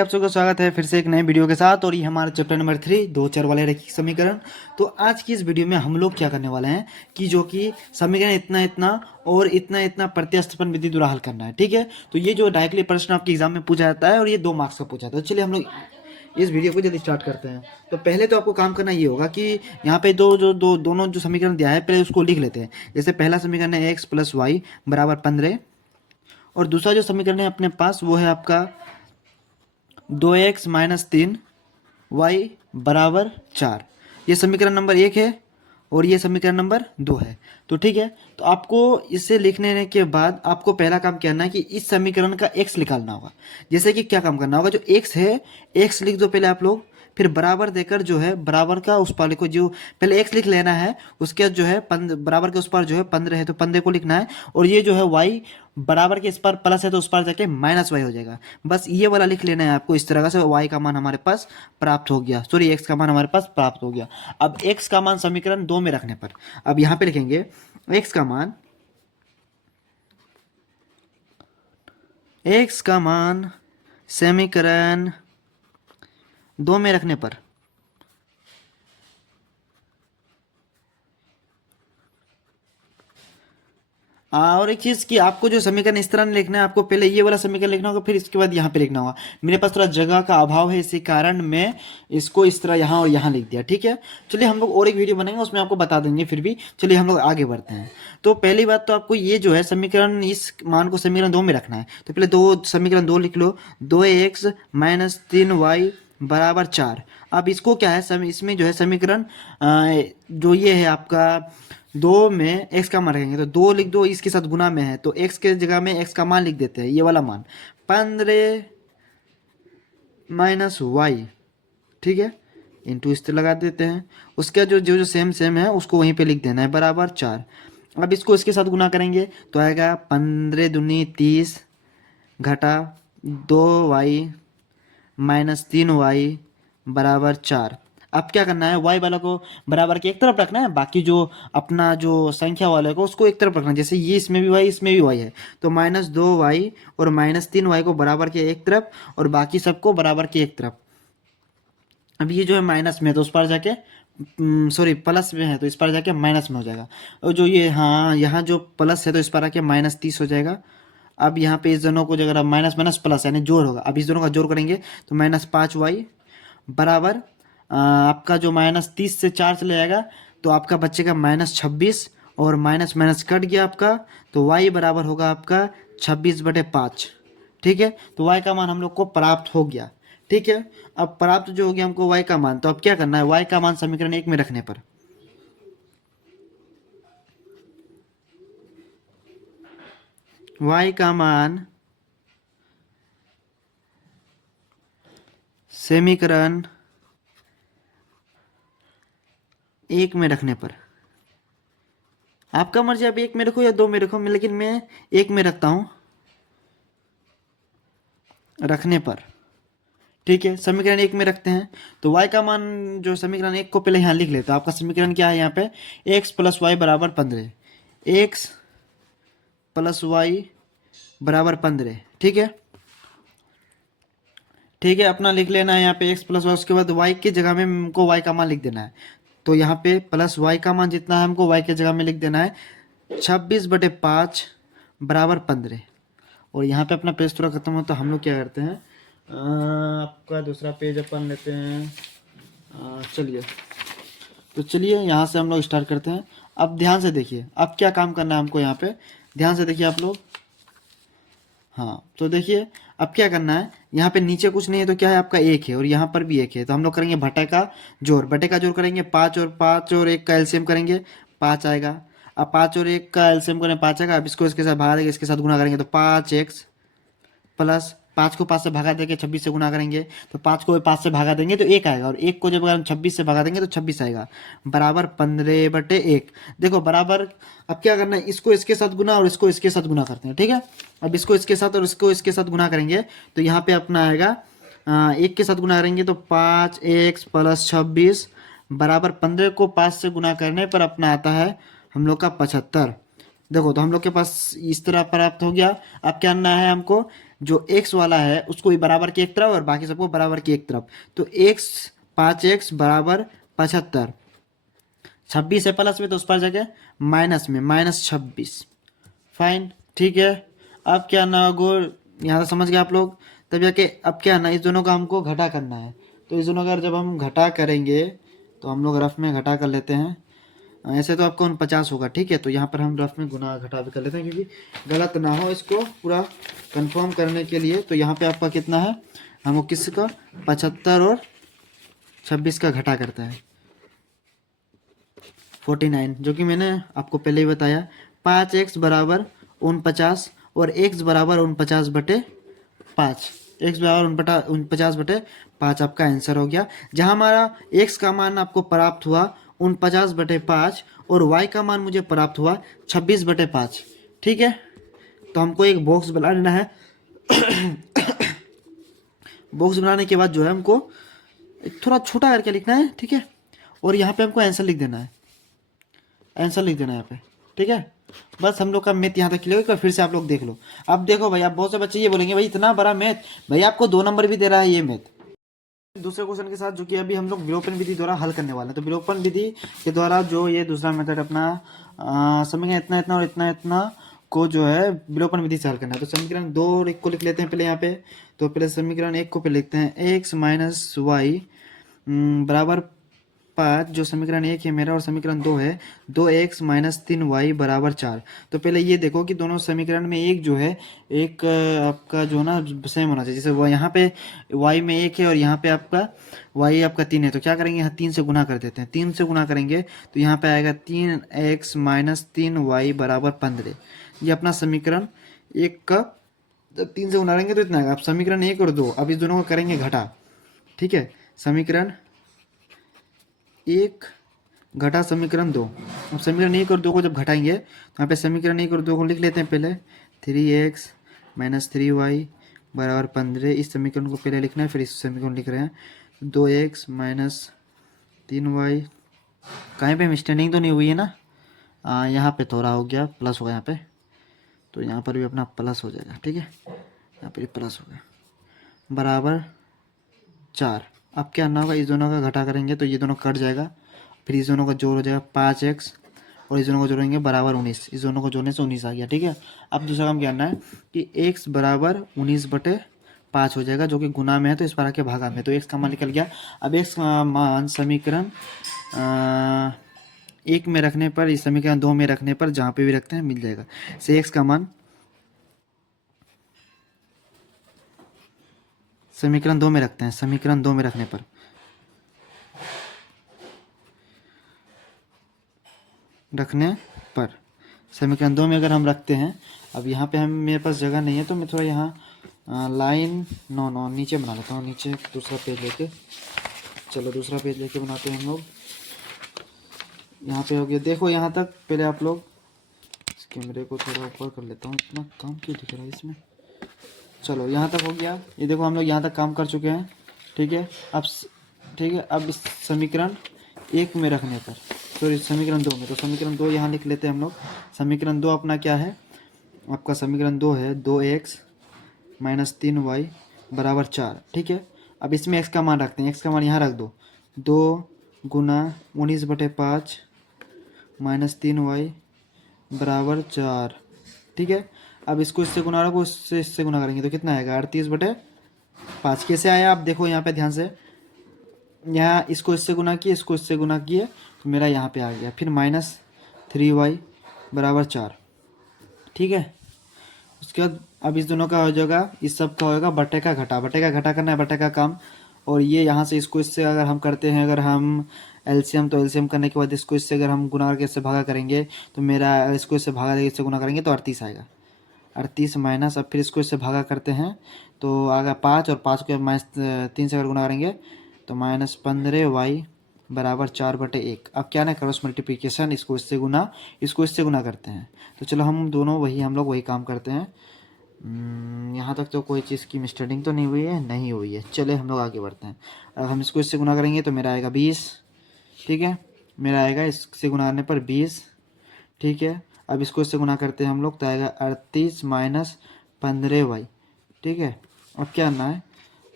आप सबका स्वागत है फिर से एक नए वीडियो के साथ। और ये हमारा चैप्टर नंबर 3 दो चर वाले रैखिक समीकरण। तो आज की इस वीडियो में हम लोग क्या करने वाले हैं कि जो कि समीकरण इतना इतना और इतना इतना प्रत्यस्थापन विधि द्वारा हल करना है। ठीक है, तो ये जो डायरेक्टली प्रश्न आपके एग्जाम में पूछा जाता है और ये 2 मार्क्स का पूछा जाता है। तो चलिए हम लोग इस वीडियो को जल्दी स्टार्ट करते हैं। तो पहले तो आपको काम करना ये होगा कि यहाँ पे दोनों जो समीकरण दिया है पहले उसको लिख लेते हैं। जैसे पहला समीकरण है x + y = 15 और दूसरा जो समीकरण है अपने पास वो है आपका 2x - 3 y = 4। ये समीकरण नंबर 1 है और ये समीकरण नंबर 2 है। तो ठीक है, तो आपको इसे लिखने के बाद आपको पहला काम करना है कि इस समीकरण का x निकालना होगा। जैसे कि क्या काम करना होगा, जो x है x लिख दो पहले आप लोग, फिर बराबर देकर जो है बराबर का उस पार को जो पहले x लिख लेना है, उसके बाद जो है बराबर के उस पार जो है 15 है तो 15 को लिखना है। और ये जो है y बराबर के इस पार प्लस है तो उस पार जाके -y हो जाएगा। बस ये वाला लिख लेना है आपको। इस तरह से y का मान हमारे पास प्राप्त हो गया, सॉरी x का मान हमारे पास प्राप्त हो गया। अब x का मान समीकरण 2 में रखने पर अब यहाँ पे लिखेंगे x का मान समीकरण 2 में रखने पर और एक चीज़ कि आपको जो समीकरण इस तरह नहीं लिखना है, आपको पहले ये वाला समीकरण लिखना होगा फिर इसके बाद यहाँ पे लिखना होगा। मेरे पास थोड़ा जगह का अभाव है, इसी कारण मैं इसको इस तरह यहाँ और यहाँ लिख दिया। ठीक है, चलिए हम लोग और एक वीडियो बनाएंगे उसमें आपको बता देंगे। फिर भी चलिए हम लोग आगे बढ़ते हैं। तो पहली बात तो आपको ये जो है समीकरण इस मान को समीकरण 2 में रखना है। तो पहले समीकरण 2 लिख लो, 2x - 3y = 4। अब इसको क्या है, इसमें जो है समीकरण जो ये है आपका 2 में x का मान रखेंगे तो 2 लिख दो, इसके साथ गुना में है तो x के जगह में x का मान लिख देते हैं, ये वाला मान 15 - y। ठीक है, इंटू इस तरह लगा देते हैं। उसका जो जो जो सेम है उसको वहीं पे लिख देना है बराबर 4। अब इसको इसके साथ गुना करेंगे तो आएगा 15 दूनी 30 घटा 2y - 3y = 4। अब क्या करना है, y वाला को बराबर के एक तरफ रखना है, बाकी जो अपना जो संख्या वाले को उसको एक तरफ रखना है। जैसे ये इसमें भी y इसमें भी y है तो -2y और -3y को बराबर के एक तरफ और बाकी सबको बराबर के एक तरफ। अब ये जो है माइनस में है तो उस पर जाके सॉरी प्लस में है तो इस पर जाके माइनस में हो जाएगा। और जो ये हाँ यहाँ जो प्लस है तो इस पर आके -30 हो जाएगा। अब यहाँ पे इस दोनों को जगह अब माइनस माइनस प्लस यानी जोड़ होगा। अब इस दोनों का जोड़ करेंगे तो -5y बराबर आपका जो -30 से 4 चले जाएगा तो आपका बचेगा -26 और माइनस माइनस कट गया आपका तो y बराबर होगा आपका 26/5। ठीक है, तो y का मान हम लोग को प्राप्त हो गया। ठीक है, अब प्राप्त जो हो गया हमको y का मान, तो अब क्या करना है, y का मान समीकरण 1 में रखने पर y का मान समीकरण 1 में रखने पर आपका मर्जी, आप 1 में रखो या 2 में रखो, लेकिन मैं 1 में रखता हूं रखने पर। ठीक है, समीकरण 1 में रखते हैं तो y का मान जो समीकरण 1 को पहले यहाँ लिख लेते हैं। आपका समीकरण क्या है यहाँ पे, x + y = 15, x + y = 15। ठीक है, ठीक है, अपना लिख लेना है यहाँ पे x + y, उसके बाद y की जगह में हमको y का मान लिख देना है। तो यहाँ पे +y का मान जितना है हमको y की जगह में लिख देना है 26/5 = 15। और यहाँ पे अपना पेज थोड़ा खत्म हो तो हम लोग क्या करते हैं, आपका दूसरा पेज अपन लेते हैं। चलिए तो चलिए यहाँ से हम लोग स्टार्ट करते हैं। अब ध्यान से देखिए, अब क्या काम करना है हमको, यहाँ पे ध्यान से देखिए आप लोग। हाँ तो देखिए अब क्या करना है, यहाँ पे नीचे कुछ नहीं है तो क्या है आपका 1 है और यहाँ पर भी 1 है तो हम लोग करेंगे बटे का जोड़ करेंगे। 5 और 1 का एलसीएम करेंगे 5 आएगा। अब 5 और 1 का एलसीएम करें 5 आएगा। अब इसको इसके साथ भागा देंगे, इसके साथ गुना करेंगे तो 5x प्लस 5 को 5 से भगा देंगे 26 से गुना करेंगे तो 5 को 5 से भगा देंगे तो 1 आएगा और 1 को जब अगर हम 26 से भगा देंगे तो 26 आएगा बराबर 15/1। देखो बराबर, अब क्या करना है, इसको इसके साथ गुना और इसको इसके साथ गुना करते हैं। ठीक है, अब इसको इसके साथ और इसको इसके साथ गुना करेंगे तो यहाँ पे अपना आएगा 1 के साथ गुना करेंगे तो 5x + 26 बराबर 15 को 5 से गुना करने पर अपना आता है हम लोग का 75। देखो तो हम लोग के पास इस तरह प्राप्त हो गया। अब क्या करना है हमको, जो x वाला है उसको बराबर की एक तरफ और बाकी सबको बराबर की एक तरफ। तो x 5x बराबर 75, 26 है प्लस में तो उस पर जगह माइनस में -26। फाइन, ठीक है। अब क्या ना गो, यहाँ तक समझ गए आप लोग। तब जाके अब क्या ना, इस दोनों का हमको घटा करना है। तो इस दोनों का जब हम घटा करेंगे तो हम लोग रफ में घटा कर लेते हैं। ऐसे तो आपको 49 होगा, ठीक है। तो यहाँ पर हम रफ में गुना घटा भी कर लेते हैं क्योंकि गलत ना हो, इसको पूरा कंफर्म करने के लिए। तो यहाँ पे आपका कितना है, हमको किसका 75 और 26 का घटा करता है 49, जो कि मैंने आपको पहले ही बताया। 5x बराबर 49 और x बराबर 49/5। x बराबर 49/5 आपका आंसर हो गया। जहां हमारा x का मान आपको प्राप्त हुआ 49/5 और y का मान मुझे प्राप्त हुआ 26/5, ठीक है। तो हमको एक बॉक्स बना लेना है। बॉक्स बनाने के बाद जो है हमको थोड़ा छोटा करके लिखना है, ठीक है। और यहाँ पे हमको आंसर लिख देना है, आंसर लिख देना है यहाँ पे, ठीक है। बस हम लोग का मैथ यहाँ तक क्लियर होगा। फिर से आप लोग देख लो। अब देखो भाई, आप बहुत से बच्चे ये बोलेंगे भाई इतना बड़ा मैथ, भाई आपको 2 नंबर भी दे रहा है ये मैथ। दूसरे क्वेश्चन के साथ जो कि अभी हम लोग विलोपन विधि द्वारा हल करने वाले हैं। तो विलोपन विधि के द्वारा जो ये दूसरा मेथड अपना समीकरण इतना इतना और इतना इतना को जो है विलोपन विधि से हल करना है। तो समीकरण 2 और 1 को लिख लेते हैं पहले यहाँ पे। तो पहले समीकरण 1 को पहले लिखते हैं, एक्स माइनस वाई बराबर 5, जो समीकरण 1 है मेरा, और समीकरण 2 है 2x माइनस 3y बराबर 4। तो पहले ये देखो कि दोनों समीकरण में एक जो है, एक आपका जो ना सेम होना चाहिए। जैसे वो यहाँ पे y में 1 है और यहाँ पे आपका y आपका 3 है। तो क्या करेंगे, यहाँ 3 से गुना कर देते हैं। 3 से गुना करेंगे तो यहाँ पे आएगा 3x माइनस 3y बराबर 15। ये अपना समीकरण 1 का जब 3 से गुना करेंगे तो इतना आएगा। अब समीकरण 1 और 2, अब इस दोनों को करेंगे घटा, ठीक है। समीकरण 1 घटा समीकरण 2। अब समीकरण 1 और 2 को जब घटाएंगे तो यहाँ पे समीकरण 1 और 2 को लिख लेते हैं पहले। 3x माइनस 3y बराबर 15। इस समीकरण को पहले लिखना है, फिर इस समीकरण लिख रहे हैं। 2x माइनस 3y, कहीं पे मिस्टेकिंग तो नहीं हुई है ना? यहाँ पे थोड़ा हो गया, प्लस होगा यहाँ पे, तो यहाँ पर भी अपना प्लस हो जाएगा, ठीक है। यहाँ पर प्लस हो गया बराबर 4। अब क्या करना होगा, इस दोनों का घटा करेंगे तो ये दोनों कट जाएगा, फिर इस दोनों का जोड़ हो जाएगा 5x और इस दोनों को जोड़ेंगे बराबर 19। इस दोनों को जोड़ने से 19 आ गया, ठीक है। अब दूसरा काम क्या करना है कि x बराबर 19/5 हो जाएगा, जो कि गुना में है तो इस पर आके भागा में, तो x का मान निकल गया। अब x का मान समीकरण 1 में रखने पर, इस समीकरण 2 में रखने पर, जहाँ पे भी रखते हैं मिल जाएगा। से x का मान समीकरण 2 में रखते हैं, समीकरण 2 में रखने पर समीकरण 2 में अगर हम रखते हैं, अब यहाँ पे हम मेरे पास जगह नहीं है तो मैं थोड़ा यहाँ लाइन नो नीचे बना लेता हूँ, नीचे दूसरा पेज लेके। चलो दूसरा पेज लेके बनाते हैं हम लोग। यहाँ पे हो गया, देखो यहाँ तक। पहले आप लोग इस कैमरे को थोड़ा ऊपर कर लेता हूँ, इतना काम क्यों दिख रहा है इसमें। चलो यहाँ तक हो गया, ये देखो हम लोग यहाँ तक काम कर चुके हैं, ठीक है। अब ठीक है, अब इस समीकरण 1 में रखने पर, सॉरी समीकरण 2 में, तो समीकरण 2 यहाँ लिख लेते हैं हम लोग। समीकरण 2 अपना क्या है, आपका समीकरण 2 है 2x माइनस 3y बराबर 4, ठीक है। अब इसमें x का मान रखते हैं, x का मान यहाँ रख दो, 2 गुना 19/5 माइनस 3y बराबर 4, ठीक है। अब इसको इससे गुना रखो, इससे गुना करेंगे तो कितना आएगा 38/5। कैसे आया आप देखो यहाँ पे ध्यान से, यहाँ इसको इससे गुना किए, इसको इससे गुना किए, तो मेरा यहाँ पे आ गया। फिर -3y बराबर 4, ठीक है। उसके बाद अब इस दोनों का हो जाएगा, इस सब का होगा बटे का घटा, बटे का घटा करना है, बटे का काम। और ये यहाँ से इसको इससे अगर हम करते हैं, अगर हम एलसीएम, तो एलसीएम करने के बाद इसको इससे अगर हम गुना करके इससे भागा करेंगे तो मेरा, इसको इससे भागा देंगे, इससे गुना करेंगे तो 38 आएगा। 38 माइनस, अब फिर इसको इससे भागा करते हैं तो आएगा 5, और 5 को -3 से अगर गुना करेंगे तो -15y बराबर 4/1। अब क्या ना, क्रॉस मल्टीप्लिकेशन, इसको इससे गुना, इसको इससे गुना करते हैं। तो चलो हम दोनों हम लोग वही काम करते हैं। यहाँ तक तो कोई चीज़ की मिस्टेकिंग तो नहीं हुई है, नहीं हुई है। चले हम लोग आगे बढ़ते हैं। अगर हम इसको इससे गुना करेंगे तो मेरा आएगा 20, ठीक है। मेरा आएगा इससे गुना करने पर 20, ठीक है। अब इसको इससे गुना करते हैं हम लोग तो आएगा 38 माइनस 15y ठीक है। अब क्या करना है,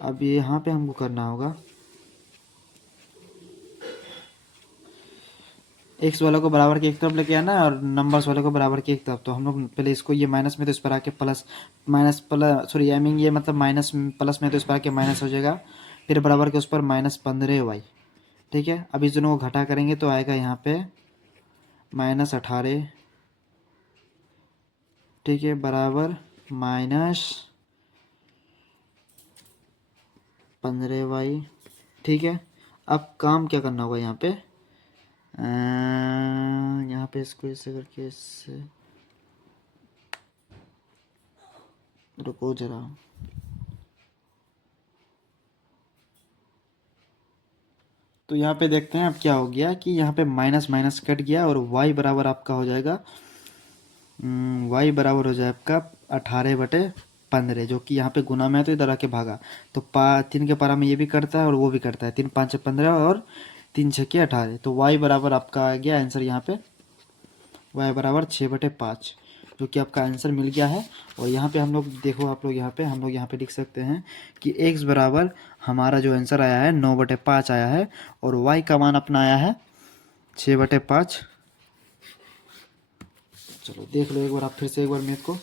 अब ये यहाँ पे हमको करना होगा एक्स वाले को बराबर के एक तरफ लेके आना है और नंबर्स वाले को बराबर के एक तरफ। तो हम लोग पहले इसको ये माइनस में, तो इस पर आके plus, minus plus sorry aiming ये मतलब माइनस प्लस में, तो इस पर आके माइनस हो जाएगा। फिर बराबर के उस पर -15y। ठीक है। अब इस दोनों को घटा करेंगे तो आएगा यहाँ पे -18। ठीक है, बराबर -15y। ठीक है। अब काम क्या करना होगा यहाँ पे, यहाँ पे इसको ऐसे करके, इससे रुको जरा, तो यहाँ पे देखते हैं अब क्या हो गया कि यहाँ पे माइनस माइनस कट गया और y बराबर आपका हो जाएगा, y बराबर हो जाए आपका 18/15, जो कि यहाँ पे गुना में है तो इधर आके भागा। तो 3 के पारा में ये भी करता है और वो भी करता है, 3 5 15 और 3 6 18। तो y बराबर आपका आ गया आंसर यहाँ पे, y बराबर 6/5, जो कि आपका आंसर मिल गया है। और यहाँ पे हम लोग देखो, आप लोग यहाँ पे हम लोग यहाँ पे लिख सकते हैं कि x बराबर हमारा जो आंसर आया है 9/5 आया है और y का मान अपना आया है 6/5। चलो देख लो एक बार आप फिर से एक बार मैथ को।